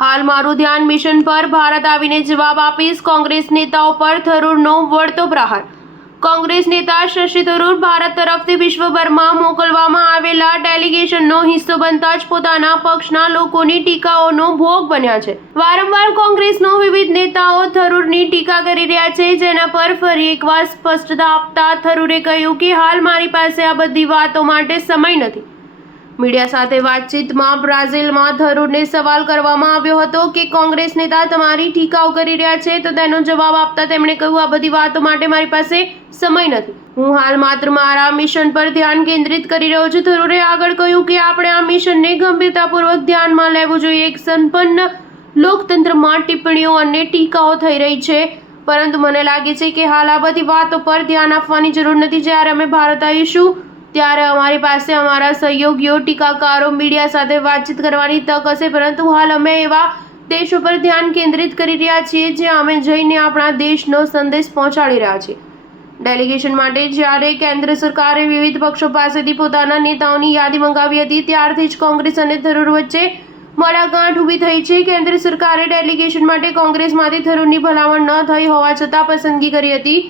હાલ મારું ધ્યાન મિશન પર ભારત આવીને જવાબ આપીશ, કોંગ્રેસ નેતાઓ પર થરૂરનો વળતો પ્રહાર। કોંગ્રેસ નેતા શશી થરૂર ભારત તરફથી વિશ્વભરમાં મોકલવામાં આવેલા ડેલિગેશનનો હિસ્સો બનતા જ પોતાના પક્ષના લોકોની ટીકાઓનો ભોગ બન્યા છે। વારંવાર કોંગ્રેસનો વિવિધ નેતાઓ થરૂરની ટીકા કરી રહ્યા છે, જેના પર ફરી એકવાર સ્પષ્ટતા આપતા થરૂરે કહ્યું કે હાલ મારી પાસે આ બધી વાતો માટે સમય નથી। મીડિયા સાથે વાતચીતમાં બ્રાઝિલમાં થરૂરને સવાલ કરવામાં આવ્યો હતો કે કોંગ્રેસ નેતા તમારી ટીકાઓ કરી રહ્યા છે, તો તેનો જવાબ આપતા તેમણે કહ્યું આ બધી વાતો માટે મારી પાસે સમય નથી, હું હાલ માત્ર મારા મિશન પર ધ્યાન કેન્દ્રિત કરી રહ્યો છું। થરૂરે આગળ કહ્યું કે આપણે આ મિશનને ગંભીરતાપૂર્વક ધ્યાનમાં લેવું જોઈએ। એક સંપન્ન લોકતંત્રમાં ટિપ્પણીઓ અને ટીકાઓ થઈ રહી છે, પરંતુ મને લાગે છે કે હાલ આ બધી વાતો પર ધ્યાન આપવાની જરૂર નથી। જ્યારે અમે ભારત આવીશું ત્યારે અમારી પાસે અમારા સહયોગીઓ, ટીકાકારો, મીડિયા સાથે વાતચીત કરવાની તક હશે, પરંતુ હાલ અમે એવા દેશો પર ધ્યાન કેન્દ્રિત કરી રહ્યા છીએ જ્યાં અમે જઈને આપણા દેશનો સંદેશ પહોંચાડી રહ્યા છીએ। ડેલિગેશન માટે જ્યારે કેન્દ્ર સરકારે વિવિધ પક્ષો પાસેથી પોતાના નેતાઓની યાદી મંગાવી હતી, ત્યારથી જ કોંગ્રેસ અને થરૂર વચ્ચે મડાગાંઠ ઊભી થઈ છે। કેન્દ્ર સરકારે ડેલિગેશન માટે કોંગ્રેસમાંથી થરૂરની ભલામણ ન થઈ હોવા છતાં પસંદગી કરી હતી,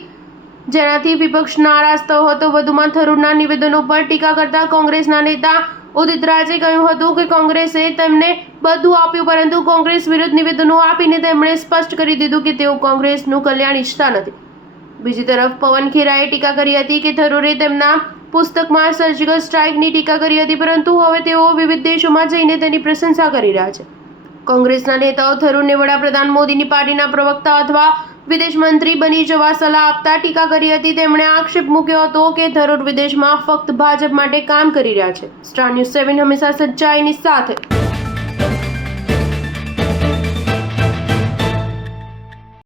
જેનાથી વિપક્ષ નારાજ થયો હતો। વધુમાં થરૂરના નિવેદનો પર ટીકા કરતા કોંગ્રેસના નેતા ઉદિત રાજે કહ્યું હતું કે કોંગ્રેસે તેમને બધું આપ્યું, પરંતુ કોંગ્રેસ વિરુદ્ધ નિવેદનો આપીને તેમણે સ્પષ્ટ કરી દીધું કે તેઓ કોંગ્રેસનું કલ્યાણ ઈચ્છતા નથી। બીજી તરફ પવન ખેરાએ ટીકા કરી હતી કે થરૂરે તેમના પુસ્તકમાં સર્જિકલ સ્ટ્રાઇકની ટીકા કરી હતી, પરંતુ હવે તેઓ વિવિધ દેશોમાં જઈને તેની પ્રશંસા કરી રહ્યા છે। કોંગ્રેસના નેતાઓ થરૂરને વડાપ્રધાન મોદીની પાર્ટીના પ્રવક્તા અથવા વિદેશ મંત્રી બની જવા સલાહ આપતા ટીકા કરી હતી। તેમણે આક્ષેપ મૂક્યો હતો કે થરૂર વિદેશમાં ફક્ત ભાજપ માટે કામ કરી રહ્યા છે। સ્ટાર ન્યૂઝ 7 હંમેશા સચ્ચાઈની સાથે।